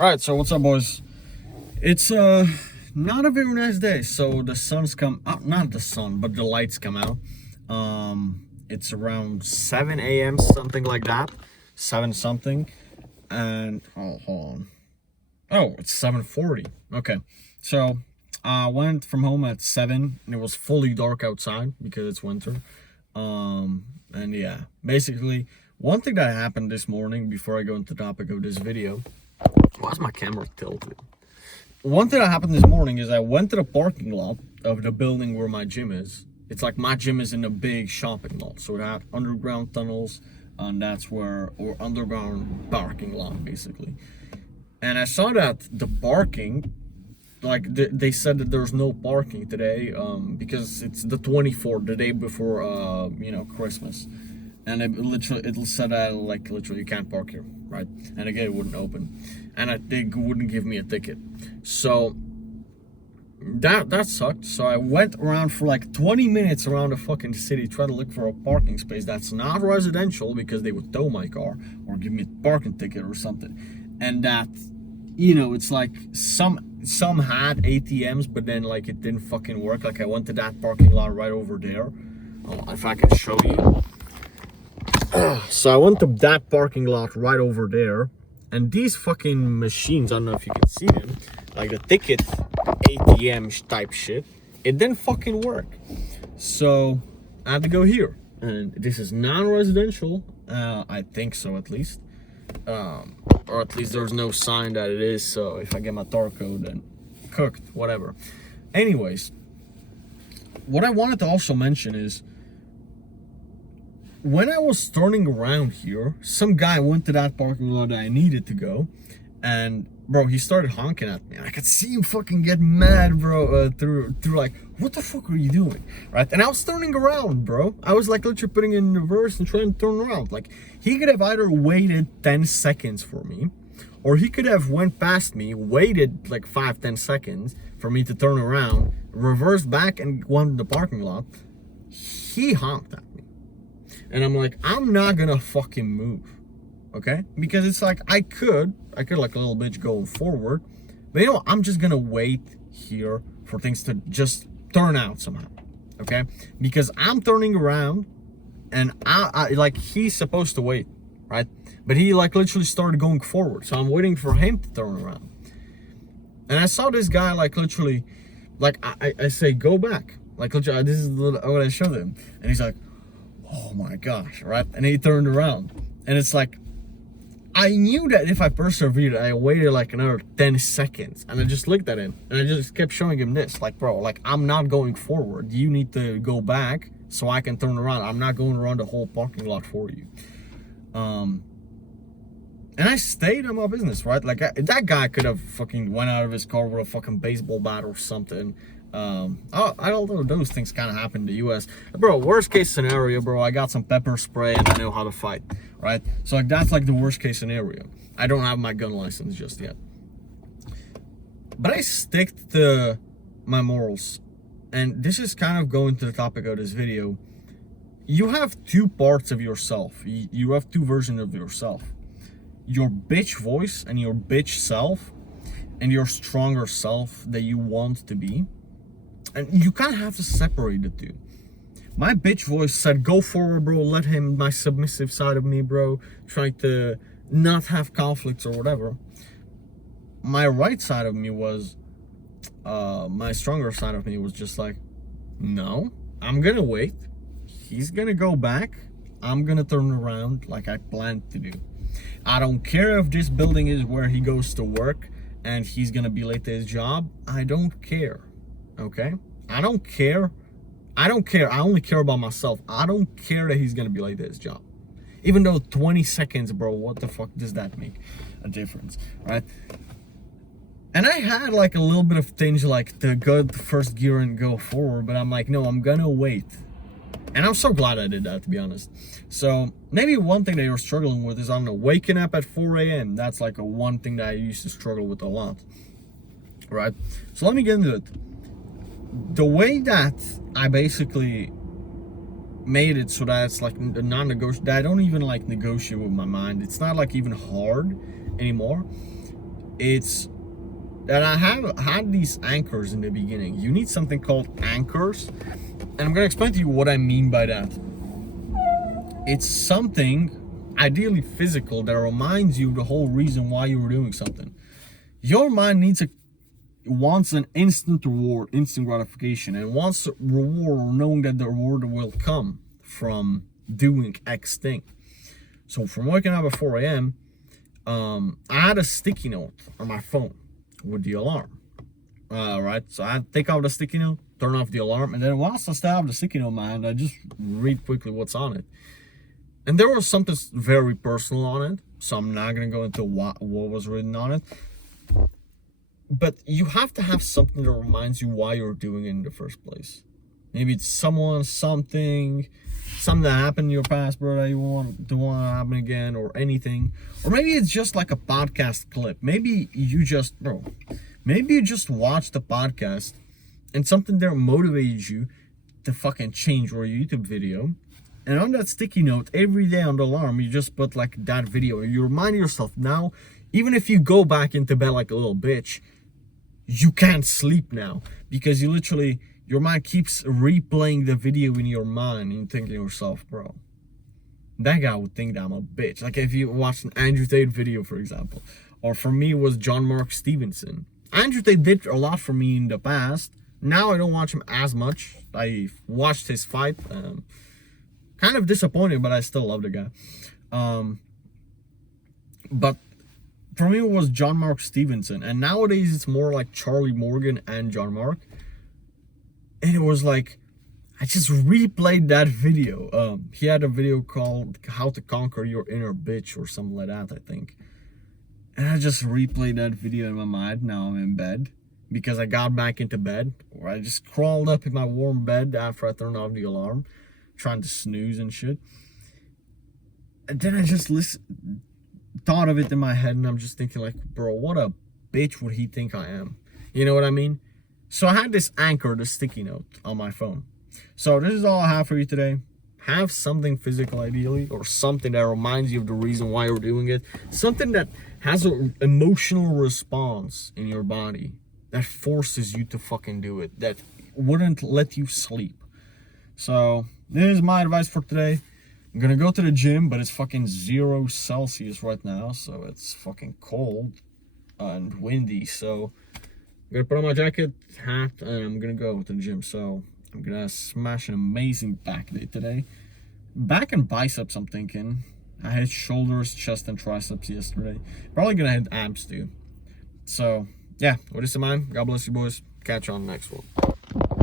Alright, so what's up, boys? It's not a very nice day. So the sun's come out, not the sun, but the lights come out. It's around 7 a.m., something like that. 7 something. And hold on. Oh, it's 7:40. Okay. So I went from home at 7 and it was fully dark outside because it's winter. And yeah, basically one thing that happened this morning before I go into the topic of this video. Why is my camera tilted? One thing that happened this morning is I went to the parking lot of the building where my gym is. It's like my gym is in a big shopping mall, so it had underground tunnels, and that's where, or underground parking lot basically. And I saw that the parking, like they said that there's no parking today, because it's the 24th, the day before, Christmas. And it said that literally you can't park here, right? And the gate wouldn't open, and they wouldn't give me a ticket. So that sucked. So I went around for like 20 minutes around the fucking city trying to look for a parking space that's not residential, because they would tow my car or give me a parking ticket or something. And that, it's like some had ATMs, but then like it didn't fucking work. Like I went to that parking lot right over there. Oh, if I can show you. So I went to that parking lot right over there, and these fucking machines, I don't know if you can see them, like the ticket ATM type shit, it didn't fucking work. So I had to go here, and this is non-residential, I think so at least, or at least there's no sign that it is. So if I get my tar code, then cooked, whatever. Anyways, what I wanted to also mention is, when I was turning around here, some guy went to that parking lot that I needed to go, and bro, he started honking at me. I could see him fucking get mad, bro, through like, what the fuck are you doing, right? And I was turning around, bro. I was like literally putting in reverse and trying to turn around. Like, he could have either waited 10 seconds for me, or he could have went past me, waited like 5-10 seconds for me to turn around, reversed back and went to the parking lot. He honked at me. And I'm like, I'm not gonna fucking move, okay? Because it's like, I could like a little bitch go forward, but I'm just gonna wait here for things to just turn out somehow, okay? Because I'm turning around, and I like, he's supposed to wait, right? But he like literally started going forward, so I'm waiting for him to turn around. And I saw this guy like literally, like I say, go back. Like literally, this is what I showed him, and he's like, oh my gosh, right? And he turned around, and it's like, I knew that if I persevered, I waited like another 10 seconds, and I just looked at him, and I just kept showing him this, like, bro, like, I'm not going forward. You need to go back so I can turn around. I'm not going around the whole parking lot for you. And I stayed on my business, right? Like, that guy could have fucking went out of his car with a fucking baseball bat or something. I don't know, those things kind of happen in the US, bro. Worst case scenario, bro, I got some pepper spray and I know how to fight, right? So like, that's like the worst case scenario. I don't have my gun license just yet, but I stick to my morals. And this is kind of going to the topic of this video. You have two parts of yourself. You have two versions of yourself: your bitch voice and your bitch self, and your stronger self that you want to be. And you kind of have to separate the two. My bitch voice said, go forward, bro, let him, my submissive side of me, bro, try to not have conflicts or whatever. My right side of me was, my stronger side of me was just like, no, I'm gonna wait. He's gonna go back. I'm gonna turn around like I planned to do. I don't care if this building is where he goes to work and he's gonna be late to his job. I don't care. Okay, I don't care. I only care about myself. I don't care that he's gonna be late to his job, even though 20 seconds, bro, what the fuck does that make a difference, right? And I had like a little bit of tinge like to go to first gear and go forward, but I'm like, no, I'm gonna wait. And I'm so glad I did that, to be honest. So maybe one thing that you're struggling with is, I don't know, waking up at 4 a.m. That's like one thing that I used to struggle with a lot, right? So let me get into it. The way that I basically made it so that it's like a non-negotiable, that I don't even like negotiate with my mind. It's not like even hard anymore. it's that I have had these anchors in the beginning. You need something called anchors, and I'm gonna explain to you what I mean by that. It's something ideally physical that reminds you the whole reason why you were doing something. Your mind wants an instant reward, instant gratification, and wants a reward knowing that the reward will come from doing X thing. So from waking up at 4 a.m., I had a sticky note on my phone with the alarm. Right, so I take out the sticky note, turn off the alarm, and then whilst I still have the sticky note in my hand, I just read quickly what's on it. And there was something very personal on it, so I'm not gonna go into what was written on it. But you have to have something that reminds you why you're doing it in the first place. Maybe it's someone, something that happened in your past, bro, that you want to happen again, or anything. Or maybe it's just like a podcast clip. Maybe you just watched the podcast and something there motivated you to fucking change your YouTube video. And on that sticky note, every day on the alarm, you just put like that video. You remind yourself now, even if you go back into bed like a little bitch, you can't sleep now. Because your mind keeps replaying the video in your mind and you think to yourself, bro, that guy would think that I'm a bitch. Like if you watched an Andrew Tate video, for example. Or for me, it was John Mark Stevenson. Andrew Tate did a lot for me in the past. Now I don't watch him as much. I watched his fight. Kind of disappointed, but I still love the guy. But for me, it was John Mark Stevenson. And nowadays, it's more like Charlie Morgan and John Mark. And it was like, I just replayed that video. He had a video called How to Conquer Your Inner Bitch or something like that, I think. And I just replayed that video in my mind. Now I'm in bed. Because I got back into bed. Or I just crawled up in my warm bed after I turned off the alarm. Trying to snooze and shit. And then I just thought of it in my head, and I'm just thinking like, bro, what a bitch would he think I am? You know what I mean? So I had this anchor, the sticky note on my phone. So this is all I have for you today. Have something physical ideally, or something that reminds you of the reason why you're doing it. Something that has an emotional response in your body that forces you to fucking do it, that wouldn't let you sleep. So this is my advice for today. I'm gonna go to the gym, but it's fucking 0 Celsius right now, so it's fucking cold and windy. So I'm gonna put on my jacket, hat, and I'm gonna go to the gym. So I'm gonna smash an amazing back day today. Back and biceps, I'm thinking. I hit shoulders, chest, and triceps yesterday. Probably gonna hit abs too. So yeah, with this in mind, God bless you boys. Catch you on the next one.